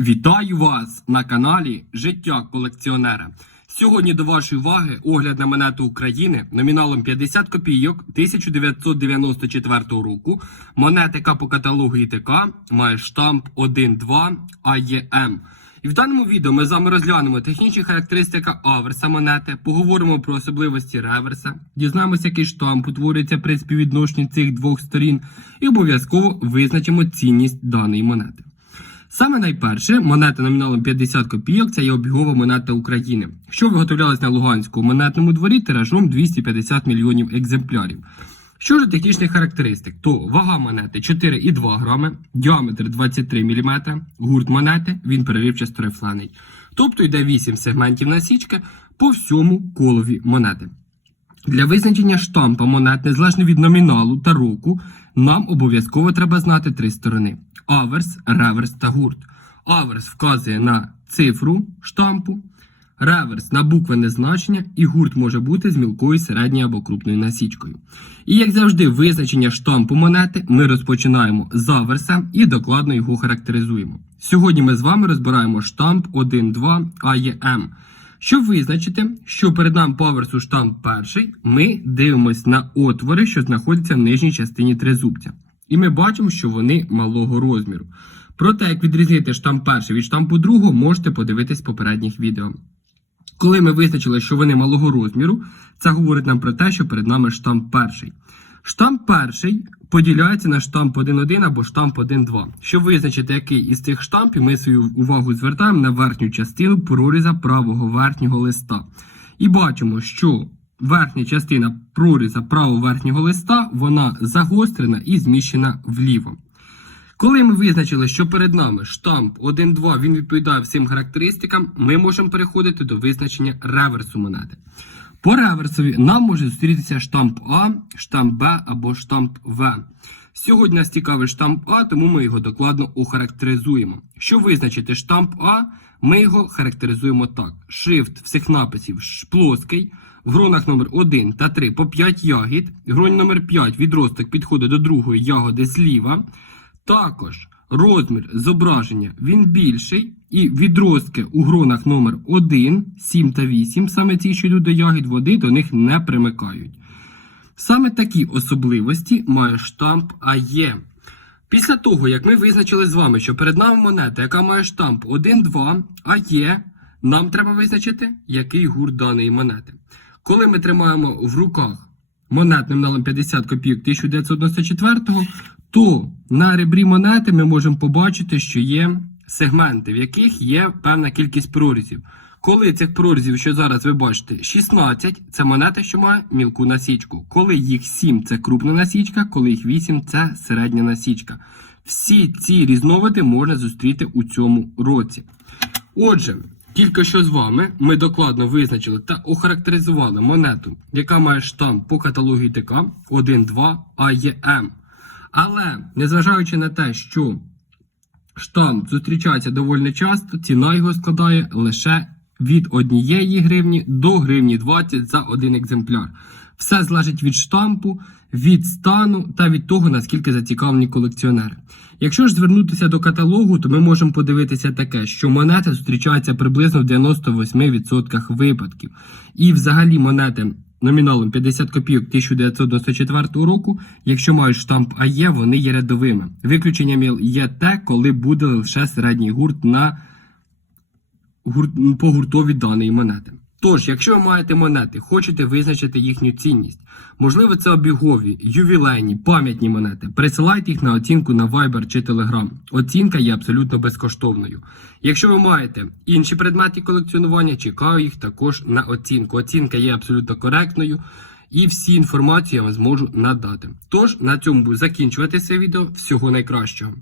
Вітаю вас на каналі Життя колекціонера. Сьогодні до вашої уваги огляд на монету України номіналом 50 копійок 1994 року. Монета, по каталогу ІТК має штамп 1.2 AEM. І в даному відео ми з вами розглянемо технічні характеристики аверса монети, поговоримо про особливості реверса, дізнаємося, який штамп утворюється при співвідношенні цих двох сторін, і обов'язково визначимо цінність даної монети. Саме найперше, монета номіналом 50 копійок це є обігова монета України, що виготовлялась на Луганському монетному дворі тиражом 250 мільйонів екземплярів. Що ж технічних характеристик, то вага монети 4,2 грами, діаметр 23 мм, гурт монети він переривчасто рифлений. Тобто йде 8 сегментів насічки по всьому колові монети. Для визначення штампа монет, незалежно від номіналу та року, нам обов'язково треба знати три сторони: аверс, реверс та гурт. Аверс вказує на цифру штампу, реверс на буквене значення, і гурт може бути з мілкою середньою або крупною насічкою. І як завжди, визначення штампу монети ми розпочинаємо з аверса і докладно його характеризуємо. Сьогодні ми з вами розбираємо штамп 1.2 AEM. Щоб визначити, що перед нами по аверсу штамп перший, ми дивимося на отвори, що знаходяться в нижній частині тризубця. І ми бачимо, що вони малого розміру. Проте, як відрізнити штамп перший від штампу другого, можете подивитись попередніх відео. Коли ми визначили, що вони малого розміру, це говорить нам про те, що перед нами штамп перший. Штамп перший поділяється на штамп 1.1 або штамп 1.2. Щоб визначити, який із цих штампів, ми свою увагу звертаємо на верхню частину проріза правого верхнього листа. І бачимо, що верхня частина проріза правого верхнього листа вона загострена і зміщена вліво. Коли ми визначили, що перед нами штамп 1.2 він відповідає всім характеристикам, ми можемо переходити до визначення реверсу монети. По реверсові нам може зустрітися штамп А, штамп Б або штамп В. Сьогодні нас цікавить штамп А, тому ми його докладно охарактеризуємо. Щоб визначити штамп А, ми його характеризуємо так: шрифт всіх написів плоский, в гронах номер 1 та 3 по 5 ягід, гронь номер 5 відросток підходить до другої ягоди зліва. Також розмір зображення він більший, і відростки у гронах номер 1, 7 та 8, саме ті, що йдуть до ягід води, до них не примикають. Саме такі особливості має штамп АЄ. Після того, як ми визначили з вами, що перед нами монета, яка має штамп 1-2 АЄ, нам треба визначити, який гурт даної монети. Коли ми тримаємо в руках монетним налом 50 копійок 1994, то на ребрі монети ми можемо побачити, що є сегменти, в яких є певна кількість прорізів. Коли цих прорізів, що зараз ви бачите, 16, це монета, що має мілку насічку. Коли їх 7, це крупна насічка, коли їх 8, це середня насічка. Всі ці різновиди можна зустріти у цьому році. Отже, тільки що з вами ми докладно визначили та охарактеризували монету, яка має штамп по каталогу ІТК 1.2 AEM. Але незважаючи на те, що штамп зустрічається доволі часто, ціна його складає лише від 1 гривні до гривні 20 за один екземпляр. Все залежить від штампу, від стану та від того, наскільки зацікавлені колекціонери. Якщо ж звернутися до каталогу, то ми можемо подивитися таке, що монети зустрічаються приблизно в 98% випадків. І взагалі монети номіналом 50 копійок 1994 року, якщо мають штамп АЄ, вони є рядовими. Виключенням є те, коли буде лише середній гурт на гурт, по гуртові даної монети. Тож, якщо ви маєте монети, хочете визначити їхню цінність, можливо, це обігові, ювілейні, пам'ятні монети, присилайте їх на оцінку на Viber чи Telegram. Оцінка є абсолютно безкоштовною. Якщо ви маєте інші предмети колекціонування, чекаю їх також на оцінку. Оцінка є абсолютно коректною. І всі інформації я вам зможу надати. Тож на цьому буду закінчувати це відео. Всього найкращого.